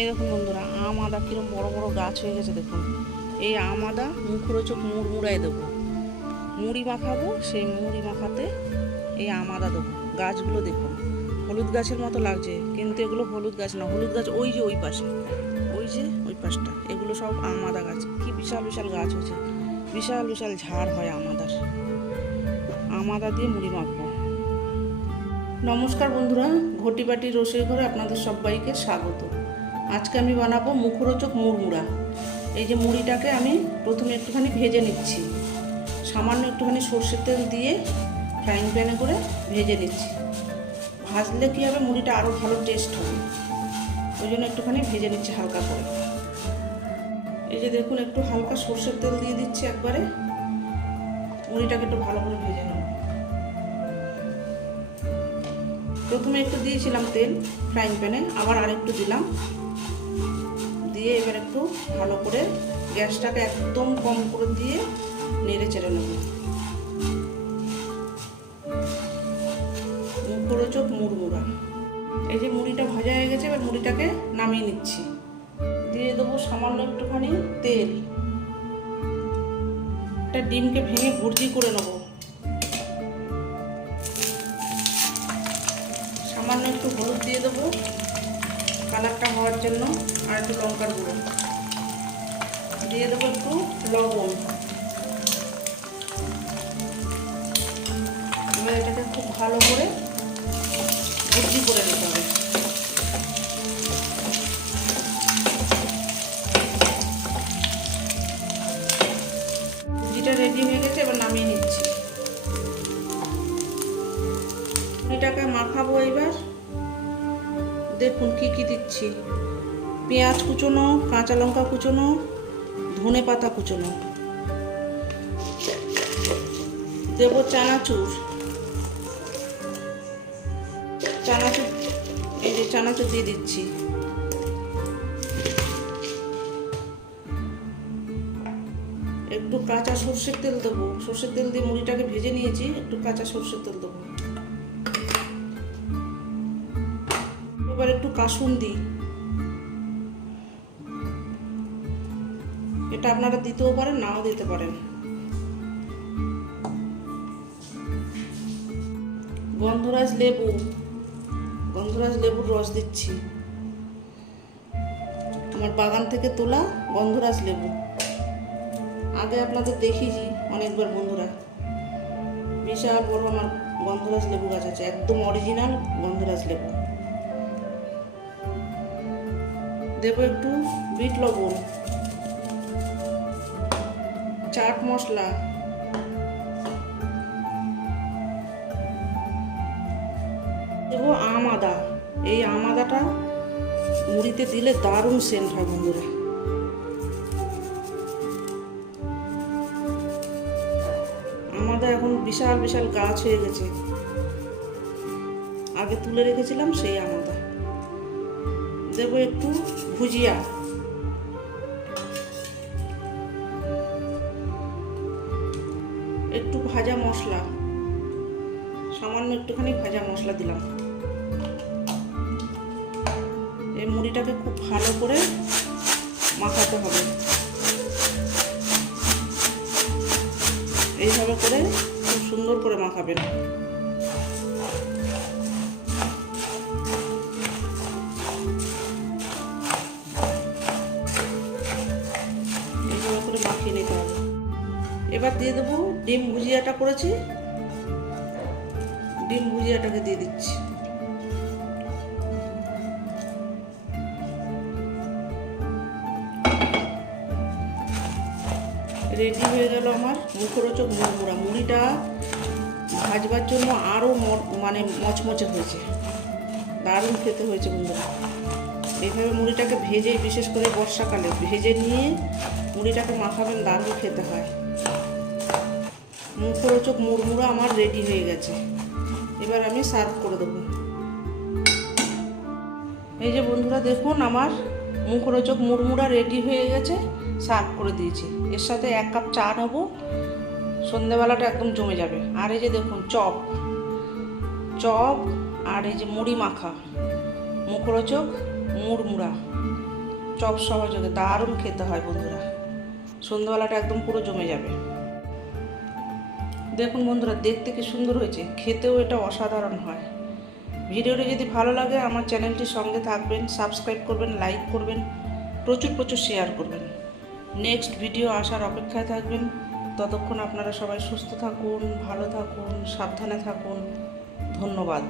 এই দেখুন বন্ধুরা আম আদা কিরম বড় বড় গাছ হয়ে গেছে দেখুন। এই আম আদা মুখরোচক মুড়মুড়াই দেবো। মুড়ি মাখাবো, সেই মুড়ি মাখাতে এই আম আদা দেবো। গাছগুলো দেখুন, হলুদ গাছের মতো লাগছে, কিন্তু এগুলো হলুদ গাছ না, হলুদ গাছ ওই যে ওই পাশে, ওই যে ওই পাশটা, এগুলো সব আম আদা গাছ। কি বিশাল বিশাল গাছ হয়েছে, বিশাল বিশাল ঝাড় হয় আম আদার আম আদা দিয়ে মুড়ি মাখবো। নমস্কার বন্ধুরা, ঘটিবাটি রসই ঘরে আপনাদের সবাইকে স্বাগত। আজকে আমি বানাবো মুখরোচক মুড়মুড়া। এই যে মুড়িটাকে আমি প্রথমে একটুখানি ভেজে নিচ্ছি। সামান্য একটুখানি সর্ষের তেল দিয়ে ফ্রাইং প্যানে করে ভেজে নিচ্ছি। ভাজলে কী হবে? মুড়িটা আরও ভালো টেস্ট হবে। ওই জন্য একটুখানি ভেজে নিচ্ছি হালকা করে। এই যে দেখুন, একটু হালকা সর্ষের তেল দিয়ে দিচ্ছি একবারে। মুড়িটাকে একটু ভালো করে ভেজে নেব। প্রথমে একটু দিয়েছিলাম তেল ফ্রাইং প্যানে আবার আরেকটু দিলাম। দিয়ে এবার একটু ভালো করে গ্যাসটাকে একদম কম করে দিয়ে নেড়ে চেড়ে নেব। মুখরোচক মুড়মুড়া। এই যে মুড়িটা ভাজা হয়ে গেছে, এবার মুড়িটাকে নামিয়ে নিচ্ছি। দিয়ে দেবো সামান্য একটুখানি তেল। একটা ডিমকে ভেঙে ভুর্জি করে নেব। সামান্য একটু হলুদ দিয়ে দেবো। কালারটা হওয়ার জন্য আর একটু লঙ্কার গুঁড়ো। দিয়ে দেবো একটু লবণ। এবার এটাকে খুব ভালো করে ভুর্জি করে নিতে হবে। দেখুন কি কি দিচ্ছি। পেঁয়াজ কুচোনো, কাঁচা লঙ্কা কুচোনো, ধনে পাতা কুচোনো। দেব চানাচুর। চানাচুর, এই যে চানাচুর দিয়ে দিচ্ছি। একটু কাঁচা সর্ষের তেল দেবো। সর্ষের তেল দিয়ে মুড়িটাকে ভেজে নিয়েছি, একটু কাঁচা সর্ষের তেল দেবো। এবার একটু কাসুন দিই। এটা আপনারা দিতেও পারেন, নাও দিতে পারেন। গন্ধরাজ লেবু, গন্ধরাজ লেবুর রস দিচ্ছি। আমার বাগান থেকে তোলা গন্ধরাজ লেবু। আগে আপনাদের দেখিয়েছি অনেকবার বন্ধুরা। বিশাল বড় আমার গন্ধরাজ লেবু গাছ আছে, একদম অরিজিনাল গন্ধরাজ লেবু। দেবো একটু বিট লবণ, চাট মশলা দেবো আম আদা, এই আম আদাটা মুড়িতে দিলে দারুণ সেন্ট হয় বন্ধুরা। আম আদা এখন বিশাল বিশাল গাছ হয়ে গেছে। আগে তুলে রেখেছিলাম সেই আম আদা। দেবো একটু ভুজিয়া। একটু ভাজা মশলা। সামান্য একটুখানি ভাজা মশলা দিলাম। এই মুড়িটাকে খুব ভালো করে মাখাতে হবে। এইভাবে করে খুব সুন্দর করে মাখাবেন। মাখিয়ে নিতে হবে। এবার দিয়ে দেবো ডিম ভুজিয়াটা করেছি। ডিম ভুজিয়াটাকে দিয়ে দিচ্ছি। রেডি হয়ে গেল আমার মুখরোচক মুড়মুড়া মুড়িটা ভাজবার জন্য আরও মানে মচমচে হয়েছে। দারুণ খেতে হয়েছে বন্ধুরা। এইভাবে মুড়িটাকে ভেজে, বিশেষ করে বর্ষাকালে ভেজে নিয়ে মুড়িটাকে মাখাবেন দারুণ খেতে হয়। মুখরোচক মুড়মুড়ো আমার রেডি হয়ে গেছে। এবার আমি সার্ভ করে দেবো। এই যে বন্ধুরা দেখুন, আমার মুখরোচক মুড়মুড়া রেডি হয়ে গেছে সার্ভ করে দিয়েছি। এর সাথে এক কাপ চা নেব। সন্ধেবেলাটা একদম জমে যাবে। আর এই যে দেখুন, চপ। চপ আর এই যে মুড়ি মাখা। মুখরোচক মুড়মুড়া। চপ সহযোগে দারুণ খেতে হয় বন্ধুরা। সন্ধ্যাবেলাটা একদম পুরো জমে যাবে। দেখুন বন্ধুরা, দেখতে কি সুন্দর হয়েছে। খেতেও এটা অসাধারণ হয়। ভিডিওটি যদি ভালো লাগে, আমার চ্যানেলটির সঙ্গে থাকবেন, সাবস্ক্রাইব করবেন, লাইক করবেন, প্রচুর প্রচুর শেয়ার করবেন। নেক্সট ভিডিও আসার অপেক্ষায় থাকবেন। ততক্ষণ আপনারা সবাই সুস্থ থাকুন, ভালো থাকুন, সাবধানে থাকুন। ধন্যবাদ।